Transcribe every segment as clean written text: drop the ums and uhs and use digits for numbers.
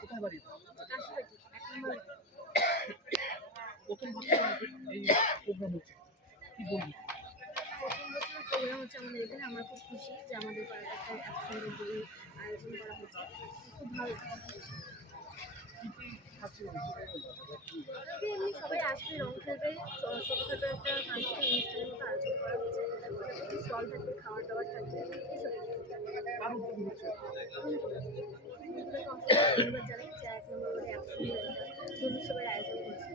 কোথায় বাড়ি? কাশিবাটি, 1 নম্বর। প্রথম বছর এই প্রোগ্রাম হচ্ছে, কি বলবি? প্রথম বছর প্রোগ্রাম হচ্ছে আমাদের এখানে। আমরা খুব খুশি যে আমাদের পাড়ায় একটা এত সুন্দর দোলের আয়োজন করা হচ্ছে। খুব ভালো লাগছে। কি কি থাকছে? আজকে এমনি সবাই আসবে, রং খেলবে, ছোটখাটো একটা সাংস্কৃতিক অনুষ্ঠানের মতো আয়োজন করা হচ্ছে। ওখানে স্টল থাকবে, খাওয়ার দাওয়ার থাকবে, এসব। কার উদ্যোগে হচ্ছে? আপনাকে অসংখ্য ধন্যবাদ জানাই যে 1 নম্বর ওয়ার্ডে এত সুন্দর একটা দোল উৎসবের আয়োজন করছে।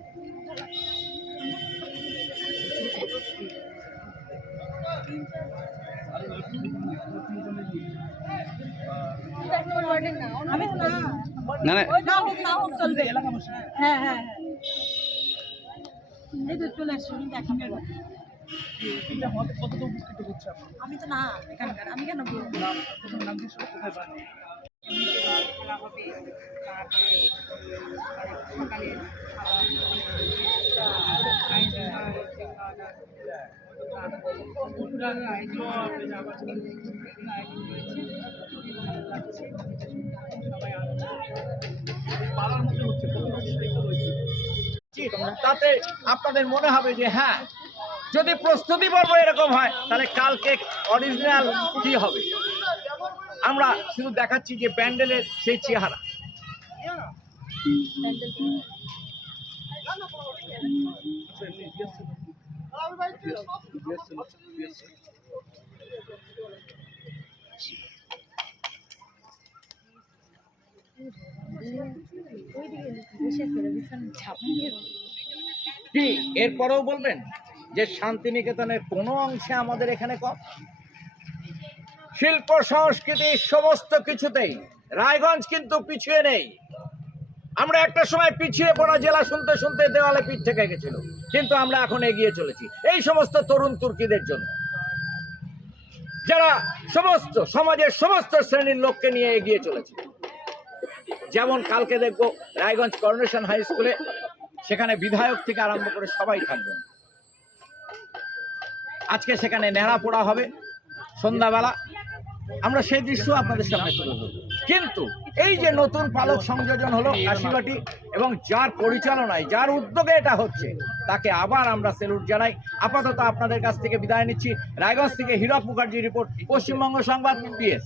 আমি না না হোক চলবে। হ্যাঁ হ্যাঁ হ্যাঁ, এই তো চলে আসছি দেখি। এটা হতে কতটা উপকৃত হচ্ছে আপনার? আমি তো না এখানকার, আমি কেন বলবো? নাম প্রথম নাম দিয়ে কোথায় বাড়ি? খেলা হবে, তারপরে সকালে পাড়ার মধ্যে হচ্ছে, তাতে আপনাদের মনে হবে যে হ্যাঁ, যদি প্রস্তুতি পর্ব এরকম হয় তাহলে কালকে অরিজিনাল কি হবে। আমরা শুধু দেখাচ্ছি যে প্যান্ডেলের সেই চেহারা। কি এরপরেও বলবেন যে শান্তিনিকেতনের কোনো অংশে আমাদের এখানে কম? শিল্প সংস্কৃতি সমস্ত কিছুতেই রায়গঞ্জ কিন্তু পিছিয়ে নেই। আমরা একটা সময় পিছিয়ে পড়া জেলা শুনতে শুনতে দেওয়ালে পিঠ থেকে গেছিল, কিন্তু আমরা এখন এগিয়ে চলেছি এই সমস্ত তরুণ তুর্কিদের জন্য, যারা সমস্ত সমাজের সমস্ত শ্রেণীর লোককে নিয়ে এগিয়ে চলেছে। যেমন কালকে দেখবো রায়গঞ্জ করোনেশন হাই স্কুলে, সেখানে বিধায়ক থেকে আরম্ভ করে সবাই থাকবেন। আজকে সেখানে ন্যাড়া পোড়া হবে সন্ধ্যাবেলা, আমরা সেই দৃশ্য আপনাদের সামনে তুলে ধরব। কিন্তু এই যে নতুন পালক সংযোজন হলো কাশিবাটি, এবং যার পরিচালনায় যার উদ্যোগে এটা হচ্ছে, তাকে আবার আমরা স্যালুট জানাই। আপাতত আপনাদের কাছ থেকে বিদায় নিচ্ছি। রায়গঞ্জ থেকে হীরক মুখার্জি রিপোর্ট, পশ্চিমবঙ্গ সংবাদ, PS।